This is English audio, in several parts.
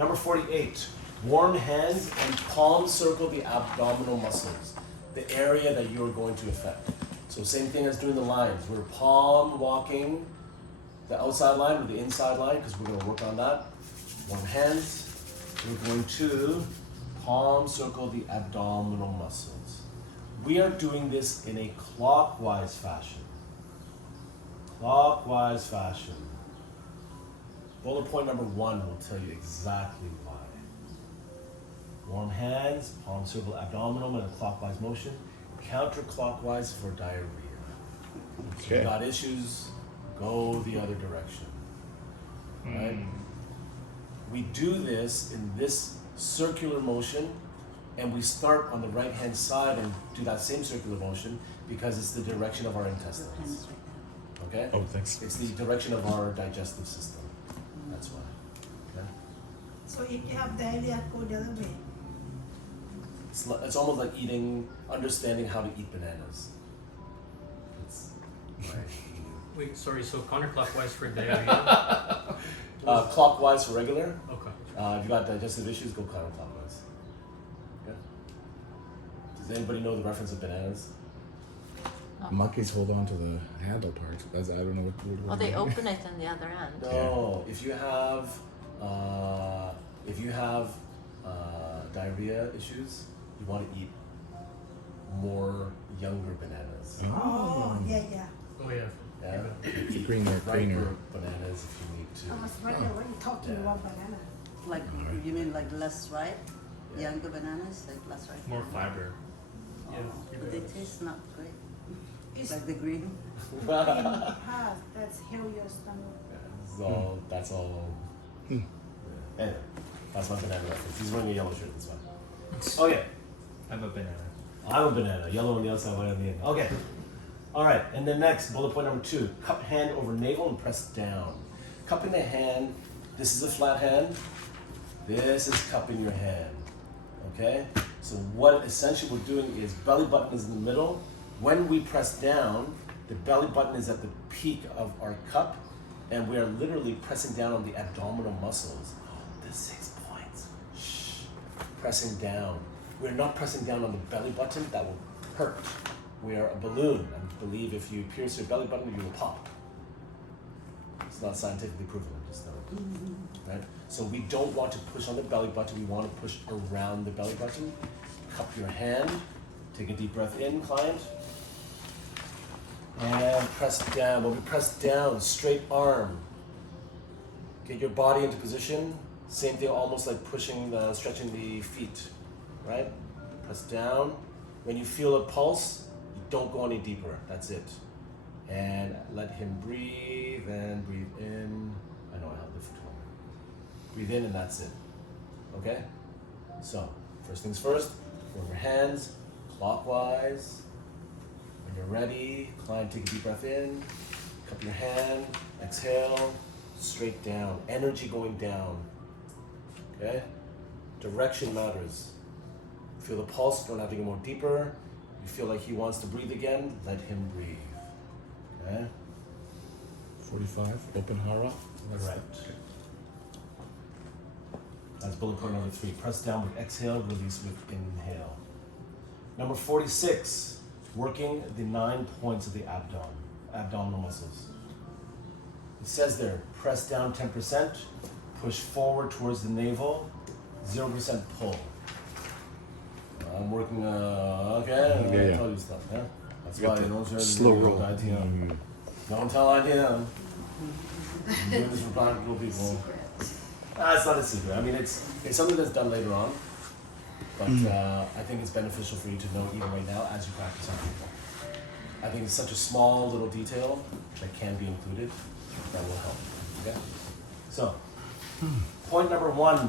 Number 48, warm hands and palm circle the abdominal muscles, the area that you're going to affect. So same thing as doing the lines. We're palm walking the outside line or the inside line because we're going to work on that. Warm hands. We're going to palm circle the abdominal muscles. We are doing this in a clockwise fashion. Clockwise fashion. Bullet point number 1 will tell you exactly why. Warm hands, palm circle abdominal in a clockwise motion, counterclockwise for diarrhea. So if you got issues, go the other direction. Right? We do this in this circular motion, and we start on the right hand side and do that same circular motion because it's the direction of our intestines. Okay? Oh, thanks. It's the direction of our digestive system. That's why. Okay? So if you have diarrhea, go the other way. It's almost like understanding how to eat bananas. It's, right. Wait, sorry, so counterclockwise for diarrhea? Clockwise for regular. Okay. If you got digestive issues, go counterclockwise. Okay? Does anybody know the reference of bananas? Monkeys hold on to the handle part. I don't know what. Well, they open it in the other end. No. If you have diarrhea issues, you want to eat more younger bananas. Oh, yeah. Oh, yeah. Yeah. Eat Greener. riper bananas if you need to. I was wondering what you're talking Yeah. about banana. Like, you mean like less ripe? Yeah. Younger bananas, like less ripe? More fiber. Oh, Yeah. but they taste not great. It's Like the green. hard. That's healthier stomach. That's all. Anyway, that's my banana reference. He's wearing a yellow shirt, that's fine. Okay. I'm a banana. I'm a banana. Yellow on the outside, white on the end. Okay. All right, and then next, bullet point number 2. Cup hand over navel and press down. Cupping the hand. This is a flat hand. This is cupping your hand. Okay? So what essentially we're doing is belly button is in the middle. When we press down, the belly button is at the peak of our cup, and we are literally pressing down on the abdominal muscles. Oh, the 6 points. Shh. Pressing down. We're not pressing down on the belly button. That will hurt. We are a balloon. I believe if you pierce your belly button, you will pop. It's not scientifically proven. Just know it. Right? So we don't want to push on the belly button. We want to push around the belly button. Cup your hand. Take a deep breath in, client. And press down. When we press down, straight arm. Get your body into position. Same thing, almost like stretching the feet. Right? Press down. When you feel a pulse, you don't go any deeper. That's it. And let him breathe and breathe in. I know I have the foot. Breathe in and that's it. Okay? So, first things first, form your hands clockwise. When you're ready, client, take a deep breath in, cup your hand, exhale, straight down. Energy going down. Okay? Direction matters. Feel the pulse, don't have to go more deeper. You feel like he wants to breathe again, let him breathe. Okay? 45, open hara. Correct. That's bullet point number 3. Press down with exhale, release with inhale. Number 46, working the 9 points of the abdominal muscles. It says there, press down 10%, push forward towards the navel, 0% pull. I'm working, okay, I told you stuff, yeah? That's why you don't share Slow roll. ITM. Don't tell ITM. I'm doing this for practical people. It's not a secret. I mean, it's something that's done later on, but I think it's beneficial for you to know even right now as you practice on people. I think it's such a small little detail that can be included that will help. Okay? So, point number 1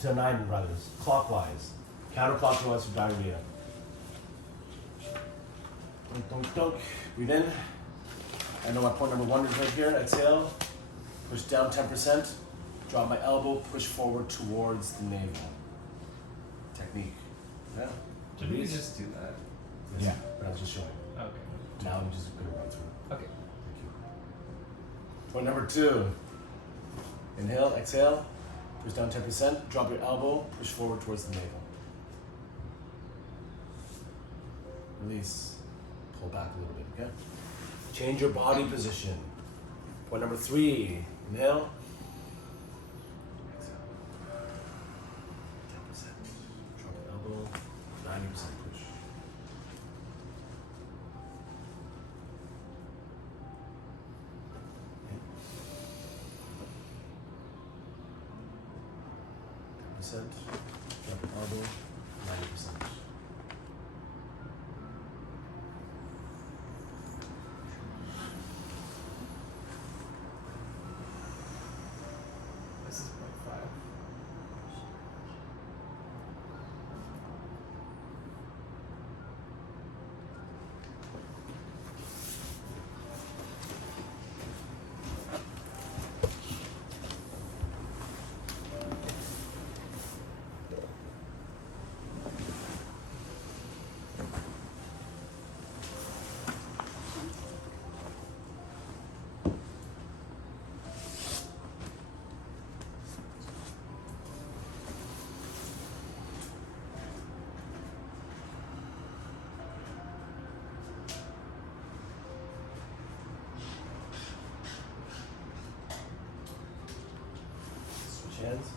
to 9 brothers, clockwise, counterclockwise for diarrhea. Dunk, dunk. Breathe in. I know my point number 1 is right here. Exhale. Push down 10%. Drop my elbow. Push forward towards the navel. Technique. Yeah. Didn't we just do that? Yeah. I was just showing. Okay. Now I'm just going to run through. Okay. Thank you. Point number 2. Inhale. Exhale. Push down 10%, drop your elbow, push forward towards the navel. Release, pull back a little bit, okay? Change your body position. Point number 3, inhale. Exhale. 10%, drop your elbow, 90% push. Okay. 10%, drop your elbow, 90%. This is 0.5. Switch hands.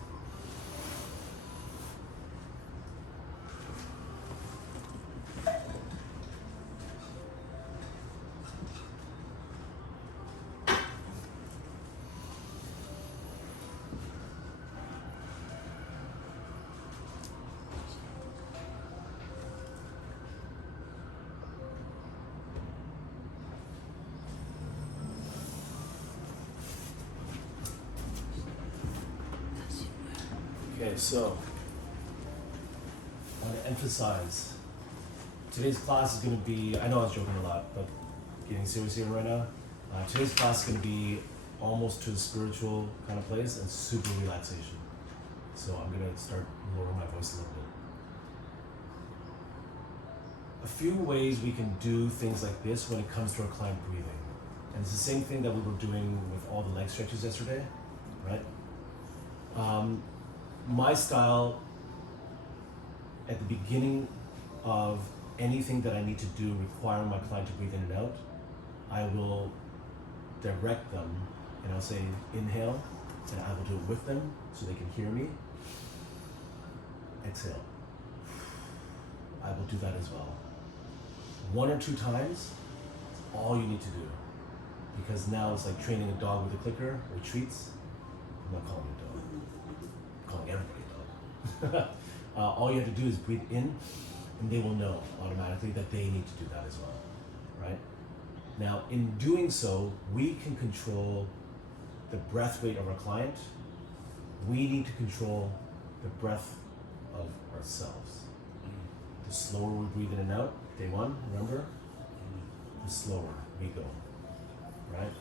Okay, so I want to emphasize today's class is going to be, I know I was joking a lot, but getting serious here right now. Today's class is going to be almost to a spiritual kind of place and super relaxation. So I'm going to start lowering my voice a little bit. A few ways we can do things like this when it comes to our client breathing. And it's the same thing that we were doing with all the leg stretches yesterday, right? My style at the beginning of anything that I need to do requiring my client to breathe in and out, I will direct them and I'll say inhale, and I will do it with them so they can hear me. Exhale. I will do that as well. 1 or 2 times is all you need to do, because now it's like training a dog with a clicker or treats. I'm not calling it a dog. I'm calling everybody a dog. All you have to do is breathe in, and they will know automatically that they need to do that as well, right? Now, in doing so, we can control the breath rate of our client. We need to control the breath of ourselves. The slower we breathe in and out, day 1, remember? The slower we go, right?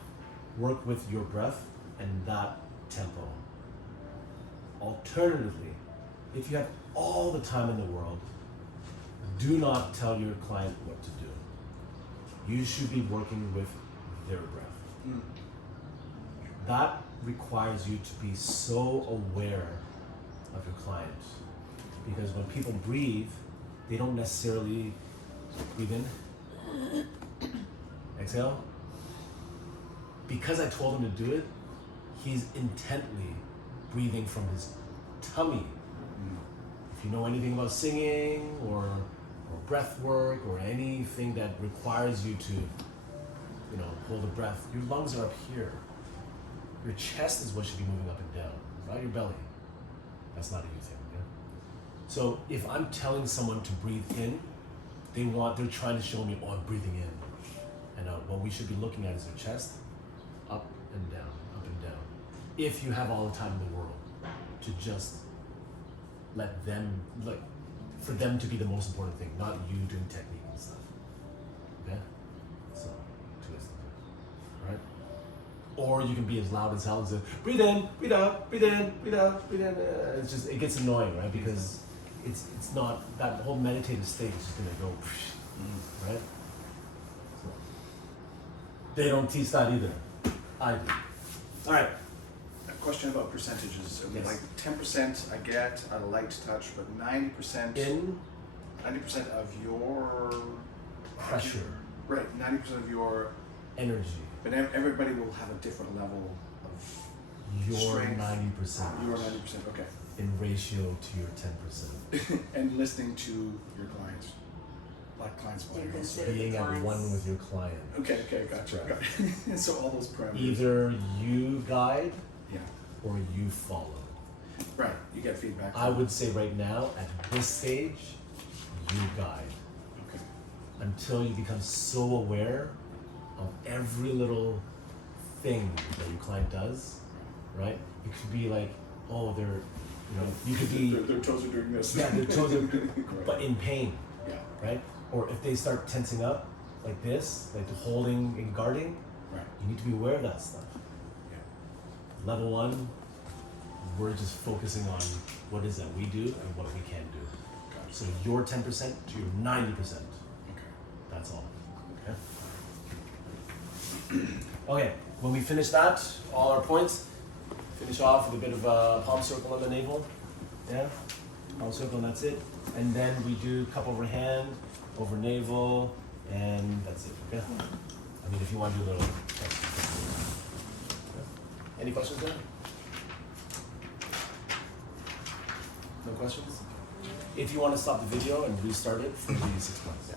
Work with your breath and that tempo. Alternatively, if you have all the time in the world, do not tell your client what to do. You should be working with their breath. That requires you to be so aware of your client, because when people breathe, they don't necessarily breathe in, exhale. Because I told him to do it, he's intently breathing from his tummy. If you know anything about singing or breath work or anything that requires you to, hold a breath, your lungs are up here. Your chest is what should be moving up and down, not your belly. That's not a you thing, yeah? So if I'm telling someone to breathe in, they're trying to show me, oh, I'm breathing in and out. What we should be looking at is their chest, up and down, up and down. If you have all the time in the world to just let them, for them to be the most important thing, not you doing technique and stuff. Okay? So, 2 ways to do it. Right? Or you can be as loud as hell and say, breathe in, breathe out, breathe in, breathe out, breathe in. It gets annoying, right? Because it's not, that whole meditative state is just gonna go, right? So, they don't teach that either. I do. All right. question about percentages. Yes. Like 10% I get a light touch, but 90% In 90% of your pressure, right, 90% of your, energy, but everybody will have a different level of your Strength. 90%. your 90%. Okay, in ratio to your 10%. and listening to your clients, like clients. You Clients. consider Being the at clients. one with your client. Okay, gotcha. Right. Got it. So all those parameters. Either you guide Yeah, or you follow. right. You get feedback. I would say right now, at this stage, you guide. Okay. Until you become so aware of every little thing that your client does, right? It could be like, oh, you could be, Their toes are doing this. yeah, their toes are, Right. but in pain, Yeah. right? Or if they start tensing up like this, like holding and guarding, Right. you need to be aware of that stuff. Yeah. Level one, we're just focusing on what is that we do and what we can do. Gotcha. So your 10% to your 90%. Okay. That's all. Okay. Okay. When we finish that, all our points, finish off with a bit of a palm circle on the navel. Yeah. Palm circle, and that's it. And then we do cup over hand, over navel, and that's it. Okay. I mean, if you want to do a little. Any questions there? No questions? If you want to stop the video and restart it for the 6 months.